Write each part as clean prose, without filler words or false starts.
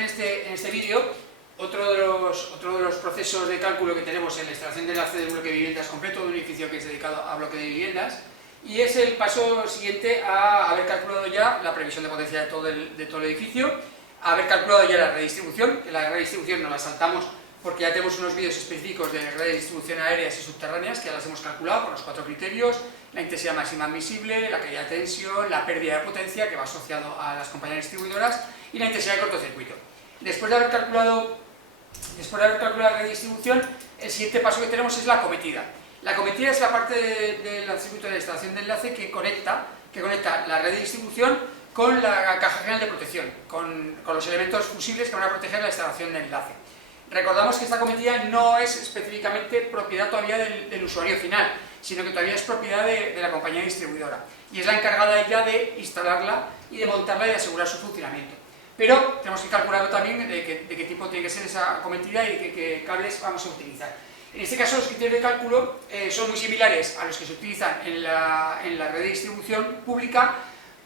en este vídeo otro de los procesos de cálculo que tenemos en la instalación de enlace de un bloque de viviendas completo, de un edificio que es dedicado a bloque de viviendas, y es el paso siguiente a haber calculado ya la previsión de potencia de todo el edificio, a haber calculado ya la redistribución, que la redistribución nos la saltamos porque ya tenemos unos vídeos específicos de redistribución aéreas y subterráneas que ya las hemos calculado con los 4 criterios: la intensidad máxima admisible, la caída de tensión, la pérdida de potencia, que va asociado a las compañías distribuidoras, y la intensidad de cortocircuito. Después de haber calculado la redistribución, el siguiente paso que tenemos es la cometida. La cometida es la parte del circuito de la instalación de enlace que conecta la red de distribución con la caja general de protección, con los elementos fusibles que van a proteger la instalación de enlace. Recordamos que esta cometida no es específicamente propiedad todavía del usuario final, sino que todavía es propiedad de la compañía distribuidora, y es la encargada ella de instalarla y de montarla y de asegurar su funcionamiento. Pero tenemos que calcular también de qué tipo tiene que ser esa cometida y de qué cables vamos a utilizar. En este caso, los criterios de cálculo son muy similares a los que se utilizan en la red de distribución pública,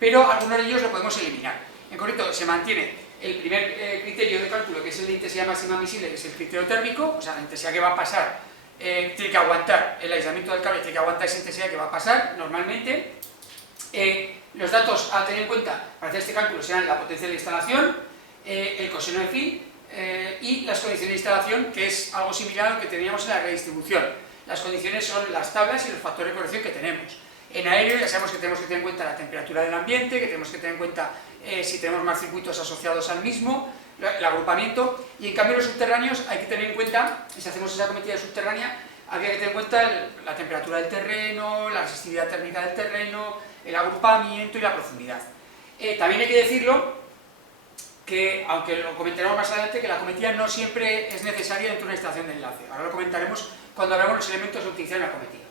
pero algunos de ellos lo podemos eliminar. En concreto, se mantiene el primer criterio de cálculo, que es el de intensidad máxima admisible, que es el criterio térmico, o sea, la intensidad que va a pasar, tiene que aguantar, el aislamiento del cable tiene que aguantar esa intensidad que va a pasar normalmente. Los datos a tener en cuenta para hacer este cálculo serán la potencia de la instalación, el coseno de phi y las condiciones de instalación, que es algo similar a lo que teníamos en la redistribución. Las condiciones son las tablas y los factores de corrección que tenemos. En aéreo ya sabemos que tenemos que tener en cuenta la temperatura del ambiente, que tenemos que tener en cuenta si tenemos más circuitos asociados al mismo, el agrupamiento, y en cambio los subterráneos hay que tener en cuenta, si hacemos esa cometida subterránea, habría que tener en cuenta la temperatura del terreno, la resistividad térmica del terreno, el agrupamiento y la profundidad. También hay que decirlo que, aunque lo comentaremos más adelante, que la cometida no siempre es necesaria dentro de una instalación de enlace. Ahora lo comentaremos cuando hablemos de los elementos a utilizar en la cometida.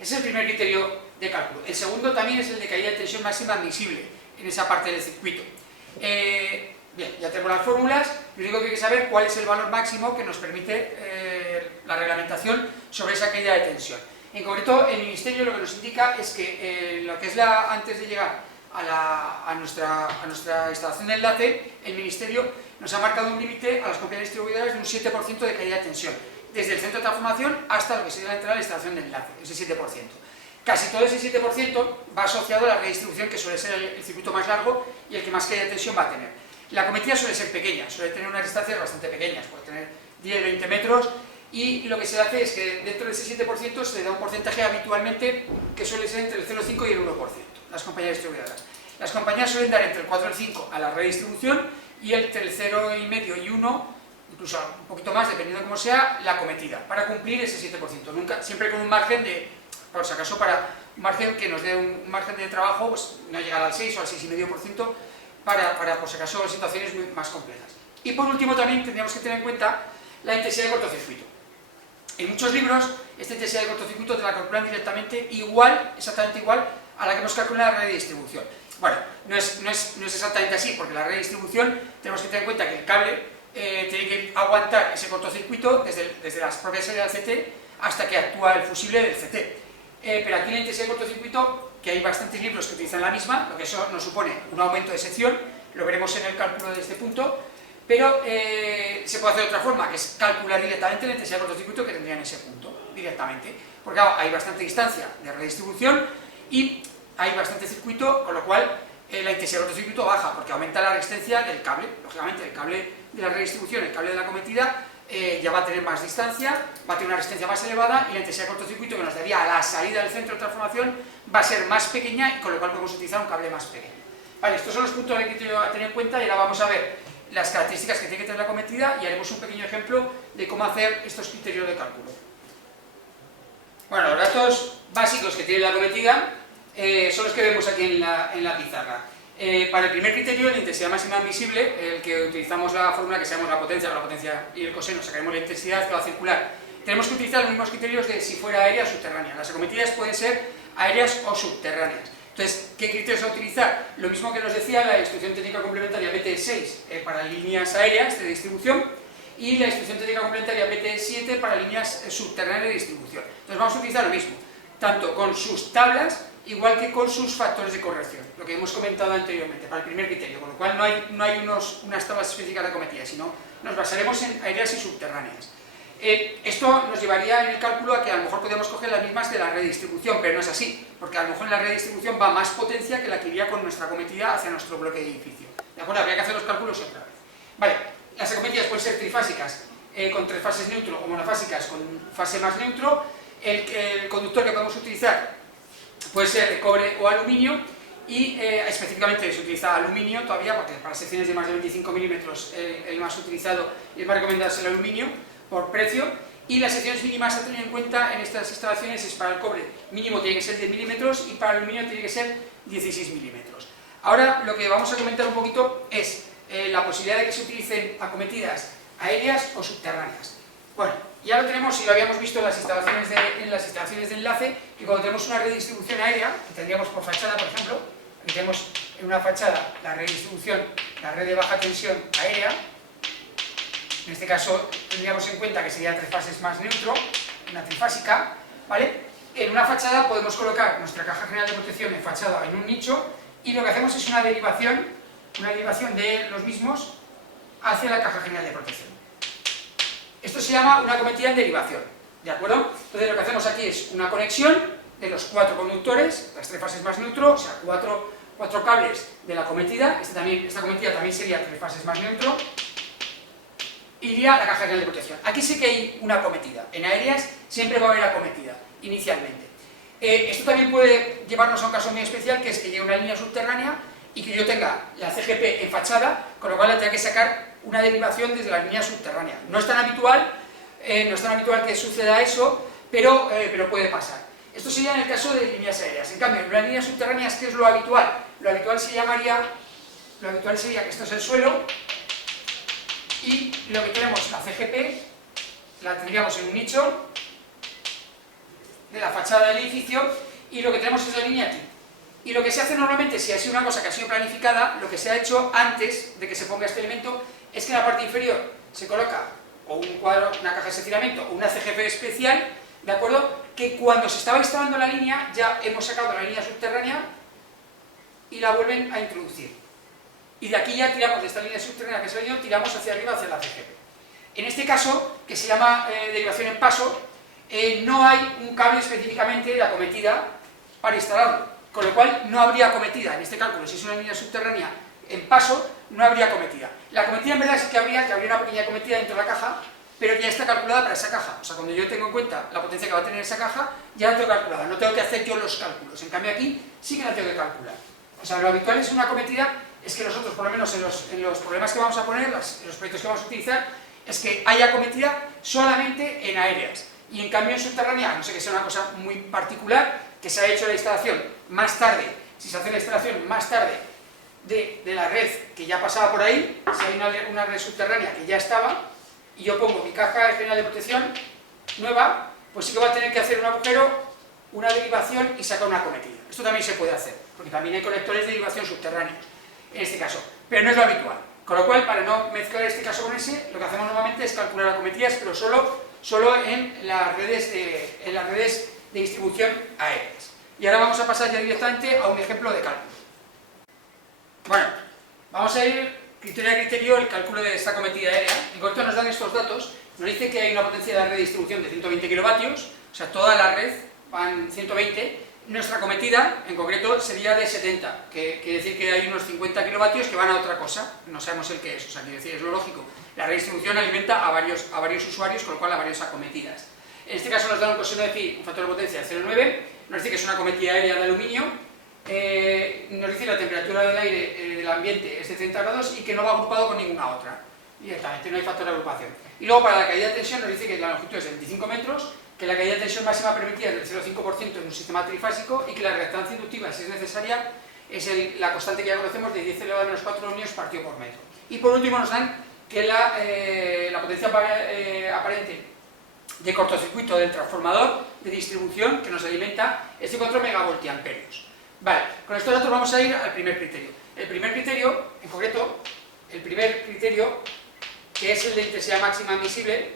Ese es el primer criterio de cálculo. El segundo también es el de caída de tensión máxima admisible en esa parte del circuito. Bien, ya tenemos las fórmulas. Lo único que hay que saber cuál es el valor máximo que nos permite la reglamentación sobre esa caída de tensión. En concreto, el Ministerio lo que nos indica es que lo que es antes de llegar a nuestra instalación de enlace, el Ministerio nos ha marcado un límite a las compañías distribuidoras de un 7% de caída de tensión, desde el centro de transformación hasta lo que sería la entrada de la instalación de enlace, ese 7%. Casi todo ese 7% va asociado a la redistribución, que suele ser el circuito más largo y el que más caída de tensión va a tener. La cometida suele ser pequeña, suele tener unas distancias bastante pequeñas, puede tener 10-20 metros, y lo que se hace es que dentro de ese 7% se le da un porcentaje habitualmente que suele ser entre el 0,5 y el 1%, las compañías distribuidoras. Las compañías suelen dar entre el 4 y el 5 a la redistribución y entre el 0,5 y 1, incluso un poquito más, dependiendo de cómo sea, la cometida, para cumplir ese 7%, siempre con un margen de, por si acaso, para un margen que nos dé un margen de trabajo, pues no llegar al 6 o al 6,5%, para por si acaso, situaciones más complejas. Y por último también tendríamos que tener en cuenta la intensidad de cortocircuito. En muchos libros, esta intensidad de cortocircuito te la calculan directamente exactamente igual a la que hemos calculado en la red de distribución. Bueno, no es exactamente así, porque la red de distribución tenemos que tener en cuenta que el cable tiene que aguantar ese cortocircuito desde las propias áreas del CT hasta que actúa el fusible del CT. Pero aquí la intensidad de cortocircuito, que hay bastantes libros que utilizan la misma, lo que eso nos supone un aumento de sección, lo veremos en el cálculo de este punto, pero se puede hacer de otra forma, que es calcular directamente la intensidad de cortocircuito que tendría en ese punto, directamente, porque claro, hay bastante distancia de redistribución y hay bastante circuito, con lo cual la intensidad de cortocircuito baja, porque aumenta la resistencia del cable. Lógicamente, el cable de la redistribución, el cable de la cometida, ya va a tener más distancia, va a tener una resistencia más elevada, y la intensidad de cortocircuito que nos daría a la salida del centro de transformación va a ser más pequeña, y con lo cual podemos utilizar un cable más pequeño. Vale, estos son los puntos de criterio a tener en cuenta, y ahora vamos a ver las características que tiene que tener la cometida y haremos un pequeño ejemplo de cómo hacer estos criterios de cálculo. Bueno, los datos básicos que tiene la cometida son los que vemos aquí en la pizarra. Para el primer criterio, la intensidad máxima admisible, el que utilizamos la fórmula que se llama la potencia y el coseno, sacaremos la intensidad que va a circular. Tenemos que utilizar los mismos criterios de si fuera aérea o subterránea. Las acometidas pueden ser aéreas o subterráneas. Entonces, ¿qué criterios a utilizar? Lo mismo que nos decía la instrucción técnica complementaria BTE6 para líneas aéreas de distribución, y la instrucción técnica complementaria BTE7 para líneas subterráneas de distribución. Entonces vamos a utilizar lo mismo, tanto con sus tablas igual que con sus factores de corrección, lo que hemos comentado anteriormente, para el primer criterio, con lo cual no hay unas tablas específicas de acometida, sino nos basaremos en aéreas y subterráneas. Esto nos llevaría en el cálculo a que a lo mejor podríamos coger las mismas de la redistribución, pero no es así, porque a lo mejor en la redistribución va más potencia que la que iría con nuestra acometida hacia nuestro bloque de edificio. ¿De acuerdo? Habría que hacer los cálculos otra vez. Vale, las acometidas pueden ser trifásicas, con 3 fases neutro, o monofásicas con fase más neutro. El conductor que podemos utilizar puede ser de cobre o aluminio, y específicamente se utiliza aluminio todavía, porque para secciones de más de 25 milímetros el más utilizado y el más recomendado es el aluminio, por precio, y las secciones mínimas a tener en cuenta en estas instalaciones es para el cobre mínimo tiene que ser 10 milímetros y para el aluminio tiene que ser 16 milímetros. Ahora lo que vamos a comentar un poquito es la posibilidad de que se utilicen acometidas aéreas o subterráneas. Bueno, ya lo tenemos y lo habíamos visto en las instalaciones de enlace, que cuando tenemos una redistribución aérea, que tendríamos por fachada, por ejemplo, aquí tenemos en una fachada la redistribución, la red de baja tensión aérea. En este caso tendríamos en cuenta que sería 3 fases más neutro, una trifásica, ¿vale? En una fachada podemos colocar nuestra caja general de protección en fachada en un nicho, y lo que hacemos es una derivación de los mismos hacia la caja general de protección. Esto se llama una acometida en derivación, ¿de acuerdo? Entonces lo que hacemos aquí es una conexión de los 4 conductores, las 3 fases más neutro, o sea, 4 cables de la acometida. Esta acometida también sería 3 fases más neutro, iría a la caja general de protección. Aquí sí que hay una acometida. En aéreas siempre va a haber acometida, inicialmente. Esto también puede llevarnos a un caso muy especial, que es que llegue una línea subterránea y que yo tenga la CGP en fachada, con lo cual la tenga que sacar una derivación desde la línea subterránea. No es tan habitual que suceda eso, pero puede pasar. Esto sería en el caso de líneas aéreas. En cambio, en las líneas subterráneas, ¿qué es lo habitual? Lo habitual sería que esto es el suelo, y lo que tenemos, la CGP, la tendríamos en un nicho de la fachada del edificio, y lo que tenemos es la línea aquí. Y lo que se hace normalmente, si ha sido una cosa que ha sido planificada, lo que se ha hecho antes de que se ponga este elemento, es que en la parte inferior se coloca o un cuadro, una caja de estiramiento o una CGP especial, ¿de acuerdo? Que cuando se estaba instalando la línea, ya hemos sacado la línea subterránea y la vuelven a introducir. Y de aquí ya tiramos de esta línea subterránea que se ha venido, tiramos hacia arriba, hacia la CGP. En este caso, que se llama derivación en paso, no hay un cable específicamente de acometida para instalarlo, con lo cual no habría acometida en este cálculo. Si es una línea subterránea en paso, no habría acometida. La acometida en verdad sí que habría una pequeña acometida dentro de la caja, pero que ya está calculada para esa caja. O sea, cuando yo tengo en cuenta la potencia que va a tener esa caja, ya la tengo calculada, no tengo que hacer yo los cálculos. En cambio aquí sí que la tengo que calcular. O sea, lo habitual es una acometida, es que nosotros, por lo menos en los problemas que vamos a poner, en los proyectos que vamos a utilizar, es que haya acometida solamente en aéreas. Y en cambio en subterránea, no sé, que sea una cosa muy particular, que se ha hecho la instalación más tarde, si se hace la instalación más tarde de la red que ya pasaba por ahí, si hay una red subterránea que ya estaba, y yo pongo mi caja general de protección nueva, pues sí que va a tener que hacer un agujero, una derivación y sacar una acometida. Esto también se puede hacer, porque también hay conectores de derivación subterráneos, en este caso, pero no es lo habitual. Con lo cual, para no mezclar este caso con ese, lo que hacemos normalmente es calcular acometidas, pero solo en las redes de distribución aéreas. Y ahora vamos a pasar ya directamente a un ejemplo de cálculo. Bueno, vamos a ir criterio a criterio el cálculo de esta acometida aérea. En concreto nos dan estos datos, nos dice que hay una potencia de la red de distribución de 120 kilovatios, o sea, toda la red van 120, nuestra acometida en concreto sería de 70, que quiere decir que hay unos 50 kilovatios que van a otra cosa, no sabemos el que es, o sea, quiere decir, es lo lógico. La redistribución alimenta a varios usuarios, con lo cual a varias acometidas. En este caso nos da un coseno de pi, un factor de potencia de 0,9, nos dice que es una acometida aérea de aluminio, nos dice que la temperatura del aire del ambiente es de 30 grados y que no va agrupado con ninguna otra. Directamente, no hay factor de agrupación. Y luego para la caída de tensión nos dice que la longitud es de 25 metros, que la caída de tensión máxima permitida es del 0,5% en un sistema trifásico y que la reactancia inductiva, si es necesaria, es la constante que ya conocemos de 10 elevado a menos 4 ohmios partido por metro. Y por último nos dan que la potencia aparente de cortocircuito del transformador de distribución que nos alimenta es de 4 megavoltiamperios. Vale, con estos datos vamos a ir al primer criterio. El primer criterio, en concreto, que es el de intensidad máxima admisible,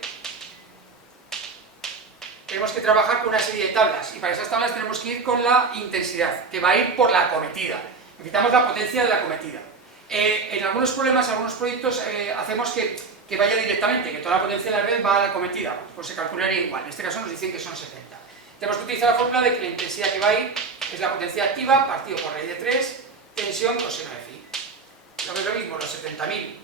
tenemos que trabajar con una serie de tablas, y para esas tablas tenemos que ir con la intensidad, que va a ir por la acometida. Necesitamos la potencia de la acometida. En algunos problemas, algunos proyectos, hacemos que vaya directamente, que toda la potencia de la red va a la acometida, pues se calcularía igual. En este caso nos dicen que son 70. Tenemos que utilizar la fórmula de que la intensidad que va a ir es la potencia activa partido por raíz de 3, tensión coseno de phi. Lo que es lo mismo, los 70.000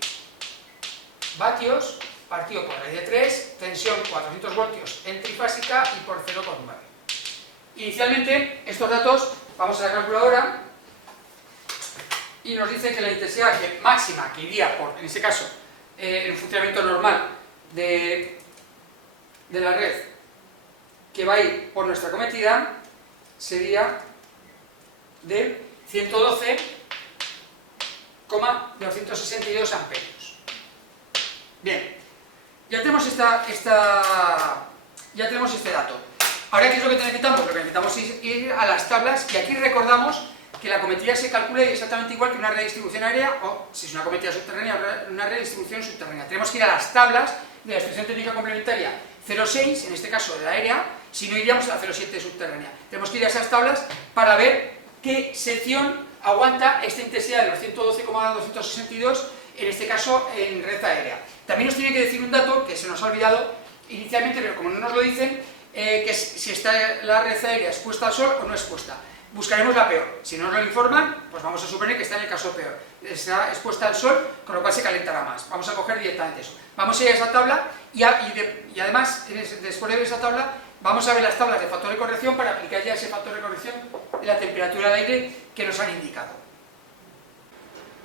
vatios partido por raíz de 3, tensión 400 voltios en trifásica y por 0,9. Inicialmente, estos datos, vamos a la calculadora y nos dice que la intensidad máxima que iría por, en este caso, el funcionamiento normal de la red que va a ir por nuestra acometida sería de 112,262 amperios. Bien, ya tenemos este dato. Ahora, ¿qué es lo que necesitamos? Lo que necesitamos es ir a las tablas, y aquí recordamos que la acometida se calcula exactamente igual que una red de distribución aérea, o si es una acometida subterránea, una red de distribución subterránea. Tenemos que ir a las tablas de la expresión técnica complementaria 0,6, en este caso de la aérea, si no iríamos a la 0,7 subterránea. Tenemos que ir a esas tablas para ver qué sección aguanta esta intensidad de los 112,262, en este caso en red aérea. También nos tiene que decir un dato que se nos ha olvidado inicialmente, pero como no nos lo dicen, que es si está la red aérea expuesta al sol o no expuesta. Buscaremos la peor. Si no nos lo informan, pues vamos a suponer que está en el caso peor. Está expuesta al sol, con lo cual se calentará más. Vamos a coger directamente eso. Vamos a ir a esa tabla y además, después de ver esa tabla, vamos a ver las tablas de factor de corrección para aplicar ya ese factor de corrección de la temperatura del aire que nos han indicado.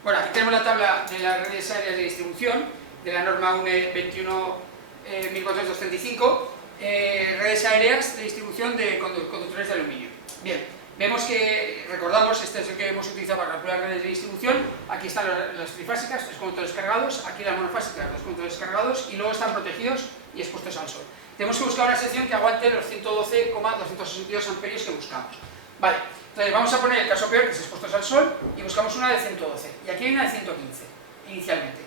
Bueno, aquí tenemos la tabla de las redes aéreas de distribución, de la norma UNE 21.1435, redes aéreas de distribución de conductores de aluminio. Bien, vemos que, recordamos, este es el que hemos utilizado para calcular redes de distribución. Aquí están las trifásicas, 3 conductores cargados, aquí las monofásicas, 2 conductores cargados, y luego están protegidos y expuestos al sol. Tenemos que buscar una sección que aguante los 112,262 amperios que buscamos. Vale, entonces vamos a poner el caso peor, que es expuestos al sol, y buscamos una de 112. Y aquí hay una de 115, inicialmente.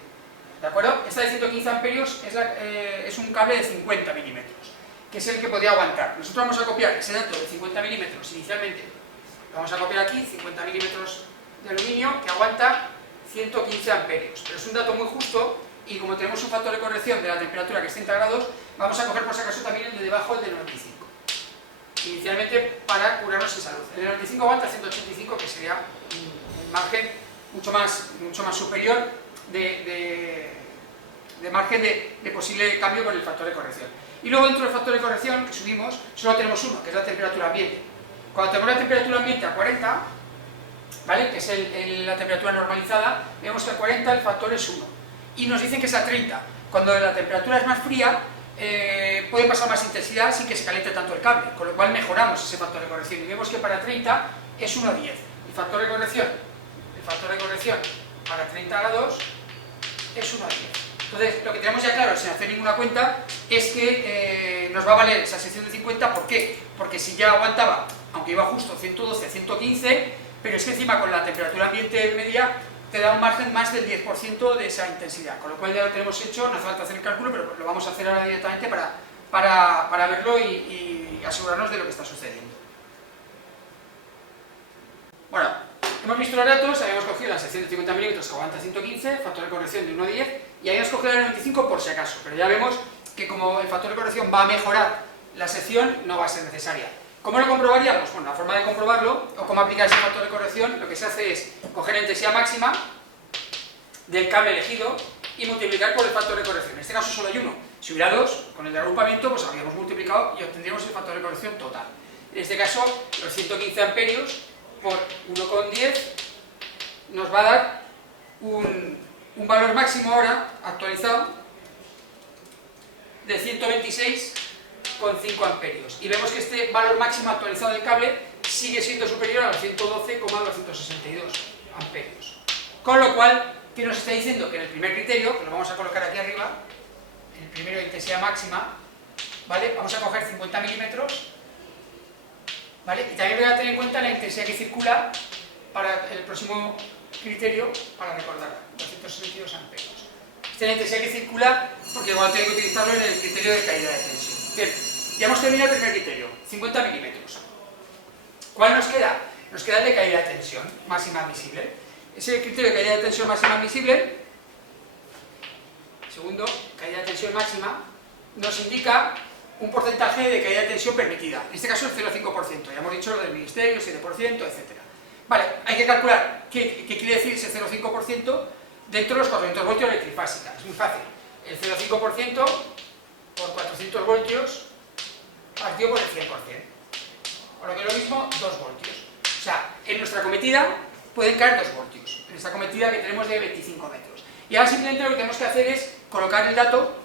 ¿De acuerdo? Esta de 115 amperios es un cable de 50 milímetros, que es el que podía aguantar. Nosotros vamos a copiar ese dato de 50 milímetros inicialmente. Lo vamos a copiar aquí, 50 milímetros de aluminio, que aguanta 115 amperios. Pero es un dato muy justo, y como tenemos un factor de corrección de la temperatura que es 30 grados, vamos a coger por si acaso también el de debajo, el de 95. Inicialmente para curarnos en salud. El de 95 aguanta 185, que sería un margen mucho más superior de margen de posible cambio con el factor de corrección. Y luego dentro del factor de corrección que subimos, solo tenemos uno, que es la temperatura ambiente. Cuando tenemos la temperatura ambiente a 40, ¿vale?, que es la temperatura normalizada, vemos que a 40 el factor es 1. Y nos dicen que es a 30. Cuando la temperatura es más fría, puede pasar más intensidad sin que se caliente tanto el cable, con lo cual mejoramos ese factor de corrección. Y vemos que para 30 es 1,10. El factor de corrección para 30 grados es 1,10. Entonces, lo que tenemos ya claro, sin hacer ninguna cuenta, es que nos va a valer esa sección de 50. ¿Por qué? Porque si ya aguantaba, aunque iba justo 112 a 115, pero es que encima con la temperatura ambiente media te da un margen más del 10% de esa intensidad, con lo cual ya lo tenemos hecho, no hace falta hacer el cálculo, pero lo vamos a hacer ahora directamente para verlo y asegurarnos de lo que está sucediendo. Bueno, hemos visto los datos, habíamos cogido la sección de 50 milímetros que aguanta 115, factor de corrección de 1,10, y habíamos cogido la de 95 por si acaso, pero ya vemos que como el factor de corrección va a mejorar la sección, no va a ser necesaria. ¿Cómo lo comprobaríamos? Bueno, la forma de comprobarlo, o cómo aplicar ese factor de corrección, lo que se hace es coger la intensidad máxima del cable elegido y multiplicar por el factor de corrección. En este caso solo hay uno. Si hubiera dos, con el de agrupamiento, pues habríamos multiplicado y obtendríamos el factor de corrección total. En este caso, los 115 amperios por 1,10 nos va a dar un valor máximo ahora, actualizado, de 126,5 amperios. Y vemos que este valor máximo actualizado del cable sigue siendo superior a los 112,262 amperios. Con lo cual, ¿qué nos está diciendo? Que en el primer criterio, que lo vamos a colocar aquí arriba, en el primero de intensidad máxima, ¿vale?, vamos a coger 50 milímetros, ¿vale?, y también voy a tener en cuenta la intensidad que circula para el próximo criterio, para recordarla, 262 amperios. Esta es la intensidad que circula porque vamos a tener que utilizarlo en el criterio de caída de tensión. Bien, Ya hemos terminado el primer criterio, 50 milímetros. ¿Cuál nos queda? Nos queda el de caída de tensión máxima admisible. Ese criterio de caída de tensión máxima admisible, segundo, caída de tensión máxima, nos indica un porcentaje de caída de tensión permitida. En este caso el 0,5%. Ya hemos dicho lo del ministerio, 7%, etc. Vale, hay que calcular qué quiere decir ese 0,5% dentro de los 400 voltios de trifásica. Es muy fácil. El 0,5% por 400 voltios partido por el 100%. O lo que es lo mismo, 2 voltios. O sea, en nuestra cometida pueden caer 2 voltios. En esta cometida que tenemos de 25 metros. Y ahora simplemente lo que tenemos que hacer es colocar el dato,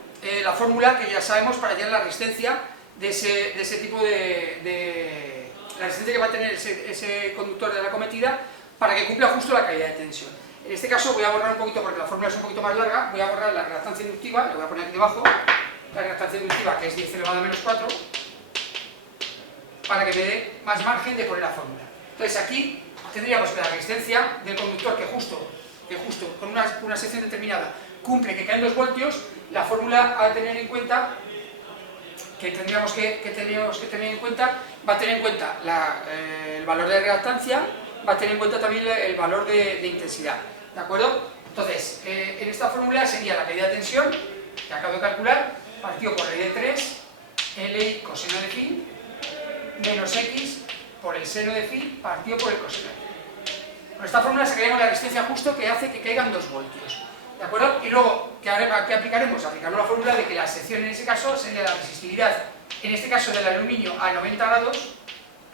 la fórmula que ya sabemos para hallar la resistencia de ese tipo la resistencia que va a tener ese conductor de la cometida para que cumpla justo la caída de tensión. En este caso voy a borrar un poquito, porque la fórmula es un poquito más larga, voy a borrar la reactancia inductiva, la voy a poner aquí debajo, la reactancia inductiva que es 10 elevado a menos 4, para que me dé más margen de poner la fórmula. Entonces aquí tendríamos que la resistencia del conductor que justo con una sección determinada cumple que caen 2 voltios, la fórmula a tener en cuenta, que tendríamos que tener en cuenta, va a tener en cuenta el valor de reactancia, va a tener en cuenta también el valor de intensidad, ¿de acuerdo? Entonces, en esta fórmula sería la caída de tensión, que acabo de calcular, partido por raíz de 3, Li coseno de phi, menos X por el seno de phi, partido por el coseno de phi. Con esta fórmula sacaremos la resistencia justo que hace que caigan 2 voltios. ¿De acuerdo? Y luego, ¿qué aplicaremos? Aplicaremos la fórmula de que la sección en ese caso sería la resistividad, en este caso del aluminio a 90 grados,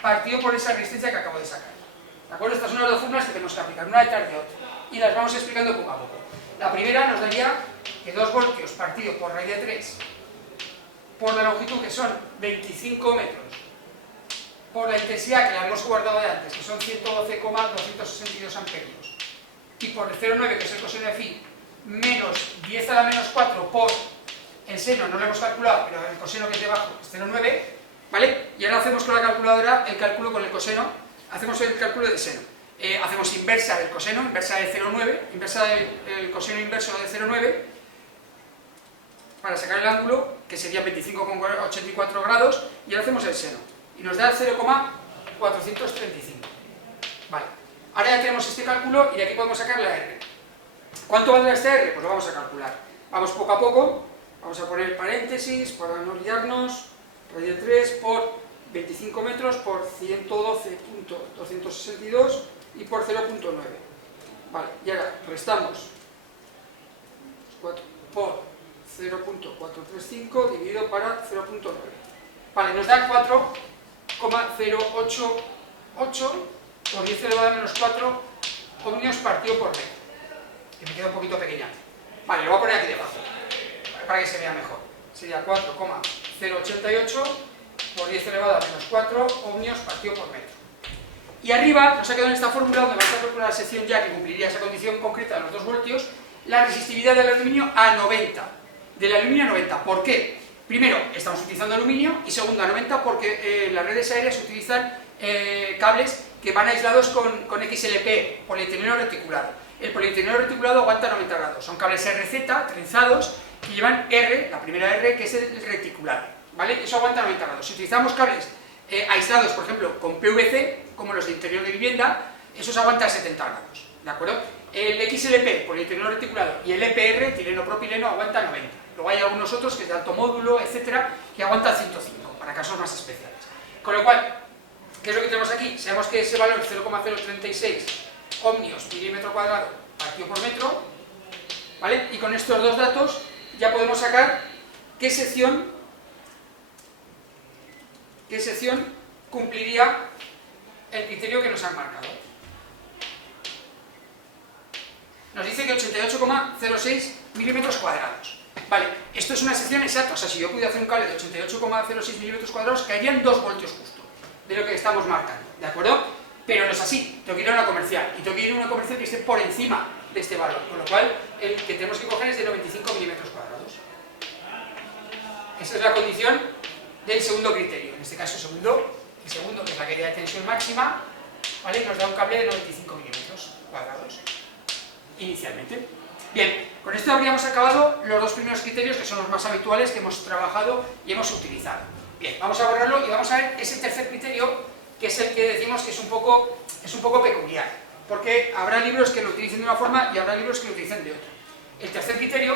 partido por esa resistencia que acabo de sacar. ¿De acuerdo? Estas son las dos fórmulas que tenemos que aplicar, una detrás de otra. Y las vamos explicando poco a poco. La primera nos daría que 2 voltios partido por raíz de 3 por la longitud, que son 25 metros, por la intensidad que la hemos guardado de antes, que son 112,262 amperios, y por el 0,9, que es el coseno de phi, menos 10 a la menos 4 por el seno, no lo hemos calculado, pero el coseno que es debajo es 0,9, ¿vale? Y ahora hacemos con la calculadora el cálculo con el coseno, hacemos el cálculo del seno. Hacemos inversa del coseno, inversa de 0,9, inversa del coseno inverso de 0,9, para sacar el ángulo, que sería 25,84 grados, y ahora hacemos el seno, y nos da 0,435. Vale, ahora ya tenemos este cálculo, y de aquí podemos sacar la R. ¿Cuánto valdrá esta R? Pues lo vamos a calcular. Vamos poco a poco, vamos a poner paréntesis para no liarnos, raíz de 3 por 25 metros por 112.262 y por 0,9. Vale, y ahora restamos por 0,435 dividido para 0,9. Vale, nos da 4,088 por 10 elevado a menos 4 ohmios partido por metro. Que me queda un poquito pequeña. Vale, lo voy a poner aquí debajo, para que se vea mejor. Sería 4,088 por 10 elevado a menos 4 ohmios partido por metro. Y arriba nos ha quedado en esta fórmula, donde vamos a calcular la sección ya que cumpliría esa condición concreta de los 2 voltios, la resistividad del aluminio a 90. Del aluminio a 90. ¿Por qué? Primero, estamos utilizando aluminio, y segundo, a 90 porque las redes aéreas utilizan cables que van aislados con XLP, polietileno reticulado. El polietileno reticulado aguanta 90 grados. Son cables RZ, trenzados, que llevan R, la primera R, que es el reticulado. ¿Vale? Eso aguanta 90 grados. Si utilizamos cables aislados, por ejemplo, con PVC, como los de interior de vivienda, esos aguantan 70 grados. ¿De acuerdo? El XLP, polietileno reticulado, y el EPR, etileno-propileno, aguanta 90. Luego hay algunos otros, que es de alto módulo, etcétera, que aguantan 105, para casos más especiales. Con lo cual, ¿qué es lo que tenemos aquí? Sabemos que ese valor es 0,036 ohmios milímetro cuadrado partido por metro, ¿vale? Y con estos dos datos ya podemos sacar qué sección cumpliría el criterio que nos han marcado. Nos dice que 88,06 milímetros cuadrados. Vale, esto es una sección exacta, o sea, si yo pudiera hacer un cable de 88,06 milímetros cuadrados, caerían 2 voltios justo de lo que estamos marcando, ¿de acuerdo? Pero no es así, tengo que ir a una comercial, y tengo que ir a una comercial que esté por encima de este valor, con lo cual el que tenemos que coger es de 95 milímetros cuadrados. Esa es la condición del segundo criterio, en este caso el segundo, que es la caída de tensión máxima, ¿vale? Nos da un cable de 95 milímetros cuadrados, inicialmente. Bien, con esto habríamos acabado los dos primeros criterios, que son los más habituales que hemos trabajado y hemos utilizado. Bien, vamos a borrarlo y vamos a ver ese tercer criterio, que es el que decimos que es un poco peculiar, porque habrá libros que lo utilicen de una forma y habrá libros que lo utilicen de otra. El tercer criterio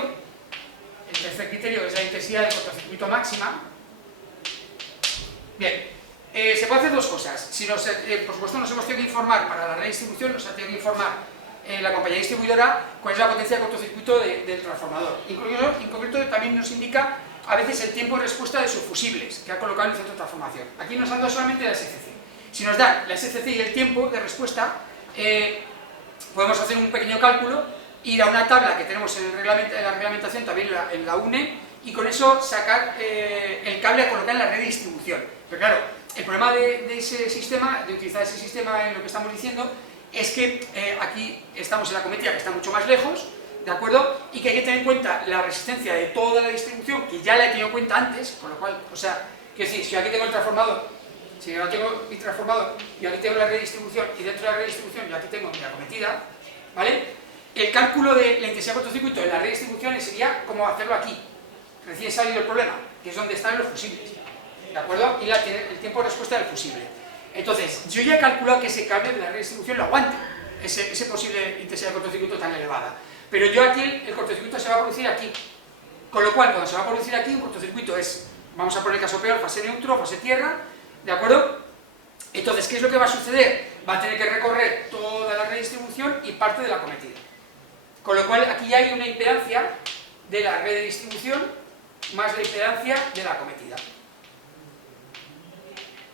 es la intensidad de cortocircuito máxima. Bien, se puede hacer dos cosas. Si por supuesto nos hemos tenido que informar para la redistribución, nos ha tenido que informar la compañía distribuidora cuál es la potencia de cortocircuito del transformador. En concreto también nos indica a veces el tiempo de respuesta de sus fusibles que ha colocado en el centro de transformación. Aquí nos han dado solamente la SCC. Si nos dan la SCC y el tiempo de respuesta, podemos hacer un pequeño cálculo, ir a una tabla que tenemos en la reglamentación, también en la UNE, y con eso sacar el cable a colocar en la red de distribución. Pero claro, el problema de ese sistema, de utilizar ese sistema en lo que estamos diciendo, es que aquí estamos en la cometida que está mucho más lejos, ¿de acuerdo? Y que hay que tener en cuenta la resistencia de toda la distribución, que ya la he tenido en cuenta antes, con lo cual, o sea, quiero decir, si yo aquí tengo el transformador, si yo tengo mi transformador, yo aquí tengo la red de distribución, y dentro de la red de distribución yo aquí tengo mi acometida, ¿vale? El cálculo de la intensidad de cortocircuito en la red de distribución sería como hacerlo aquí, recién salido el problema, que es donde están los fusibles, ¿de acuerdo? Y el tiempo de respuesta del fusible. Entonces, yo ya he calculado que ese cable de la red de distribución lo aguante, ese posible intensidad de cortocircuito tan elevada. Pero yo aquí, el cortocircuito se va a producir aquí. Con lo cual, cuando se va a producir aquí, un cortocircuito es, vamos a poner el caso peor, fase neutro, fase tierra, ¿de acuerdo? Entonces, ¿qué es lo que va a suceder? Va a tener que recorrer toda la red de distribución y parte de la acometida. Con lo cual, aquí ya hay una impedancia de la red de distribución más la impedancia de la acometida.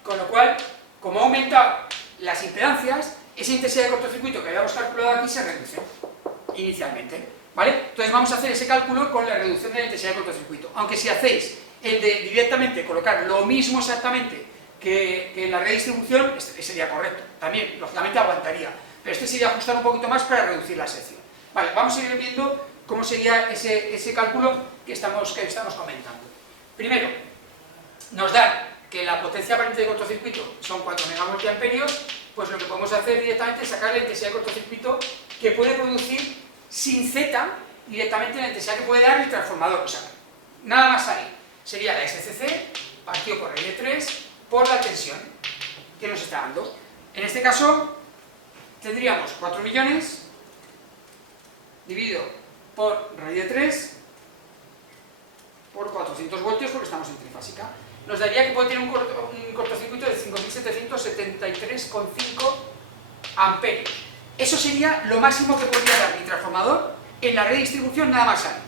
Con lo cual, como ha aumentado las impedancias, esa intensidad de cortocircuito que habíamos calculado aquí se reduce inicialmente, ¿vale? Entonces vamos a hacer ese cálculo con la reducción de la intensidad de cortocircuito. Aunque si hacéis el de directamente colocar lo mismo exactamente que en la red de distribución, este sería correcto, también, lógicamente aguantaría, pero este sería ajustar un poquito más para reducir la sección. Vale, vamos a ir viendo cómo sería ese cálculo que estamos comentando. Primero, nos dan que la potencia aparente de cortocircuito son 4 megavoltiamperios, pues lo que podemos hacer directamente es sacar la intensidad de cortocircuito que puede producir sin Z directamente la intensidad que puede dar el transformador. O sea, nada más ahí. Sería la SCC partido por raíz de 3 por la tensión que nos está dando. En este caso, tendríamos 4 millones dividido por raíz de 3 por 400 voltios porque estamos en trifásica. Nos daría que puede tener un cortocircuito de 5.773,5 amperios. Eso sería lo máximo que podría dar mi transformador en la red de distribución nada más ahí.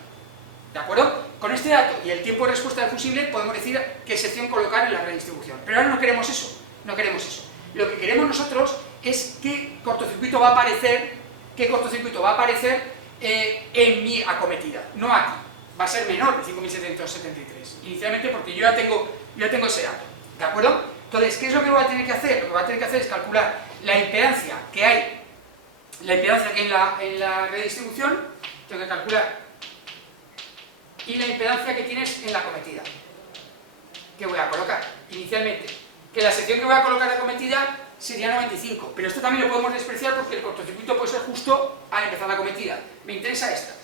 ¿De acuerdo? Con este dato y el tiempo de respuesta del fusible podemos decir qué sección colocar en la red de distribución. Pero ahora no queremos eso, no queremos eso. Lo que queremos nosotros es qué cortocircuito va a aparecer, en mi acometida, no aquí. Va a ser menor de 5.773, inicialmente porque yo ya tengo ese dato, ¿de acuerdo? Entonces, ¿qué es lo que voy a tener que hacer? Lo que voy a tener que hacer es calcular la impedancia que hay en la red de distribución, tengo que calcular, y la impedancia que tienes en la acometida, que voy a colocar inicialmente, que la sección que voy a colocar de acometida sería 95, pero esto también lo podemos despreciar porque el cortocircuito puede ser justo al empezar la acometida. Me interesa esta,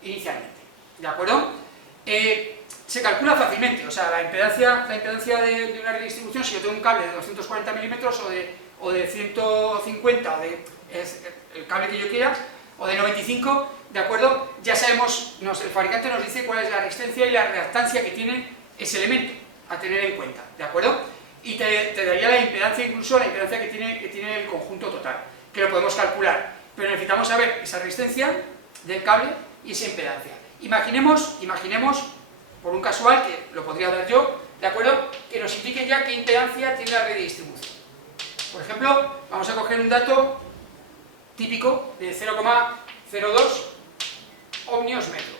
inicialmente. ¿De acuerdo? Se calcula fácilmente, o sea, la impedancia de una red de distribución, si yo tengo un cable de 240 milímetros o de 150, o de el cable que yo quiera, o de 95, ¿de acuerdo? Ya sabemos, el fabricante nos dice cuál es la resistencia y la reactancia que tiene ese elemento a tener en cuenta, ¿de acuerdo? Y te daría la impedancia, incluso la impedancia que tiene el conjunto total, que lo podemos calcular, pero necesitamos saber esa resistencia del cable y esa impedancia. Imaginemos, por un casual, que lo podría dar yo, ¿de acuerdo? Que nos indique ya qué impedancia tiene la red de distribución. Por ejemplo, vamos a coger un dato típico de 0,02 ohmios metro.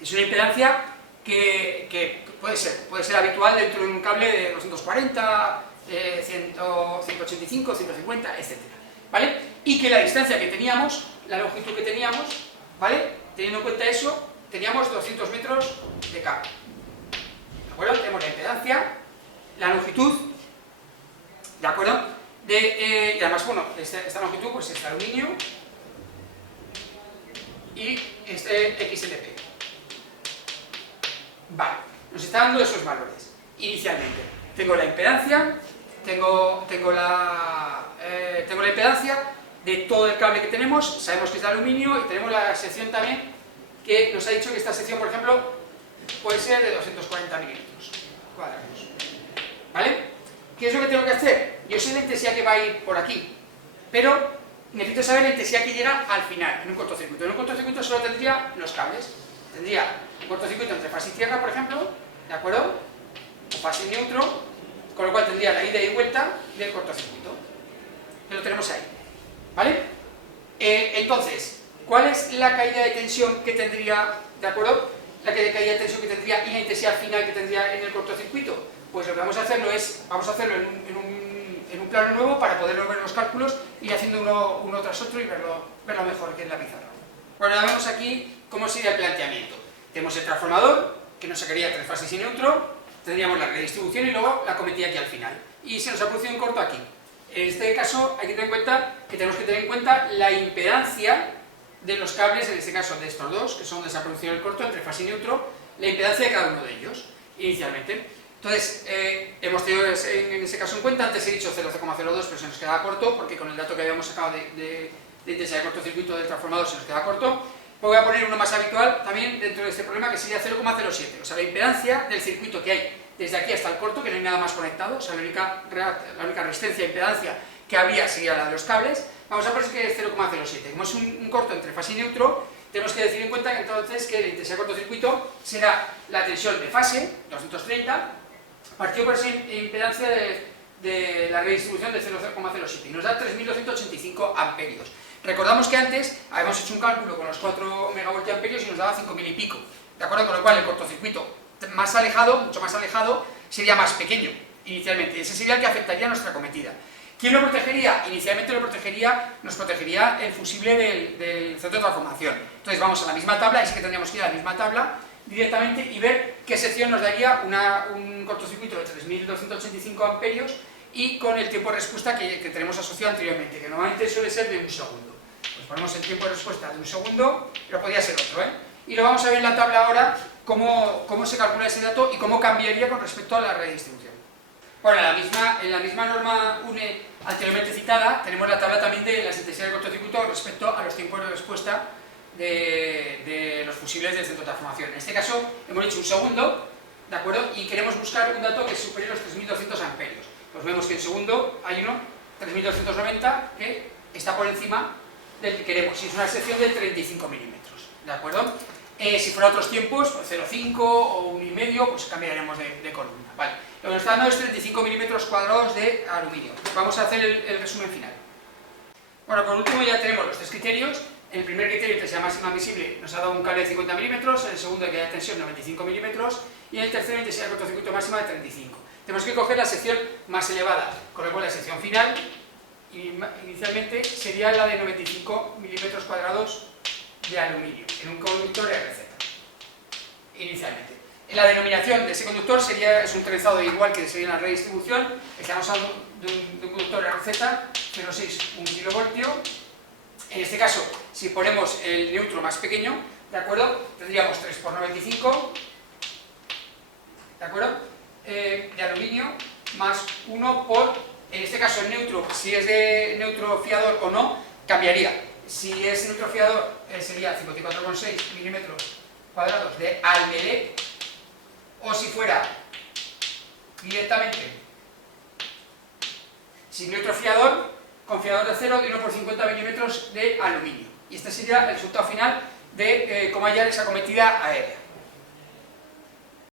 Es una impedancia que puede ser habitual dentro de un cable de 240, 185, 150, etc. ¿Vale? Y que la distancia que teníamos, la longitud que teníamos, ¿vale? Teniendo en cuenta eso, teníamos 200 metros de cable. ¿De acuerdo? Tenemos la impedancia, la longitud, ¿de acuerdo? Y además, bueno, esta longitud pues es de aluminio y este XLP. Vale, nos está dando esos valores. inicialmente. Tengo la impedancia, tengo la impedancia de todo el cable que tenemos, sabemos que es de aluminio, y tenemos la sección también que nos ha dicho que esta sección, por ejemplo, puede ser de 240 milímetros cuadrados. ¿Vale? ¿Qué es lo que tengo que hacer? Yo sé la intensidad que va a ir por aquí, pero necesito saber la intensidad que llega al final, en un cortocircuito. En un cortocircuito solo tendría los cables. Tendría un cortocircuito entre fase y tierra, por ejemplo, ¿de acuerdo? O fase y neutro, con lo cual tendría la ida y vuelta del cortocircuito. Que lo tenemos ahí. ¿Vale? Entonces, ¿cuál es la caída de tensión que tendría, ¿de acuerdo? La caída de tensión que tendría y la intensidad final que tendría en el cortocircuito. Pues lo que vamos a hacerlo es, vamos a hacerlo en un plano nuevo para poder ver los cálculos, ir haciendo uno tras otro y verlo mejor que en la pizarra. Bueno, ya vemos aquí cómo sería el planteamiento. Tenemos el transformador, que nos sacaría 3 fases y neutro, tendríamos la redistribución y luego la cometida aquí al final. Y se nos ha producido un corto aquí. En este caso hay que tener en cuenta que tenemos que tener en cuenta la impedancia de los cables, en este caso de estos dos, que son donde se ha producido el corto entre fase y neutro, la impedancia de cada uno de ellos, inicialmente. Entonces, hemos tenido en ese caso en cuenta, antes he dicho 0,02, pero se nos quedaba corto, porque con el dato que habíamos sacado de intensidad de cortocircuito del transformador se nos queda corto. Pues voy a poner uno más habitual también dentro de este problema, que sería 0,07, o sea, la impedancia del circuito que hay desde aquí hasta el corto, que no hay nada más conectado, o sea, la única resistencia e impedancia que habría sería la de los cables. Vamos a poner que es 0,07. Como es un corto entre fase y neutro, tenemos que decir en cuenta que entonces que la intensidad de cortocircuito será la tensión de fase, 230, partido por esa impedancia de la redistribución de 0,07 y nos da 3.285 amperios. Recordamos que antes habíamos hecho un cálculo con los 4 megavoltiamperios y nos daba 5.000 y pico, ¿de acuerdo? Con lo cual el cortocircuito más alejado, mucho más alejado, sería más pequeño inicialmente, y ese sería el que afectaría a nuestra cometida. ¿Quién lo protegería? Inicialmente nos protegería el fusible del centro de transformación. Entonces vamos a la misma tabla, y sí que tendríamos que ir a la misma tabla directamente y ver qué sección nos daría un cortocircuito de 3.285 amperios y con el tiempo de respuesta que tenemos asociado anteriormente, que normalmente suele ser de 1 segundo. Pues ponemos el tiempo de respuesta de 1 segundo, pero podría ser otro, ¿eh? Y lo vamos a ver en la tabla ahora, cómo se calcula ese dato y cómo cambiaría con respecto a la redistribución. Bueno, en la misma norma UNE anteriormente citada, tenemos la tabla también de las intensidades de cortocircuito respecto a los tiempos de respuesta de los fusibles del centro de transformación. En este caso hemos dicho 1 segundo, ¿de acuerdo? Y queremos buscar un dato que es superior a los 3.200 amperios. Pues vemos que en segundo hay uno, 3.290, que está por encima del que queremos, y es una sección de 35 milímetros, ¿de acuerdo? Si fuera otros tiempos, pues 0,5 o 1,5, pues cambiaremos de columna, ¿vale? Lo que nos está dando es 35 milímetros cuadrados de aluminio. Vamos a hacer el resumen final. Bueno, por último ya tenemos los 3 criterios. El primer criterio, intensidad máxima visible, nos ha dado un cable de 50 milímetros, en el segundo, que haya tensión, 95 milímetros, y en el tercero, intensidad de cortocircuito máxima de 35. Tenemos que coger la sección más elevada, con lo cual la sección final, inicialmente, sería la de 95 milímetros cuadrados de aluminio, en un conductor RZ, inicialmente. En la denominación de ese conductor es un trenzado igual que sería en la redistribución. Estamos hablando de un conductor RZ 0,6, 1 kilovoltio. En este caso, si ponemos el neutro más pequeño, ¿de acuerdo? Tendríamos 3 por 95, ¿de acuerdo? De aluminio, más 1 por, en este caso el neutro, si es de neutro fiador o no, cambiaría. Si es neutro fiador, sería 54,6 milímetros cuadrados de almele, o si fuera directamente sin neutro fiador, con fiador de acero, de 1 por 50 milímetros de aluminio. Y este sería el resultado final de cómo hallar esa cometida aérea.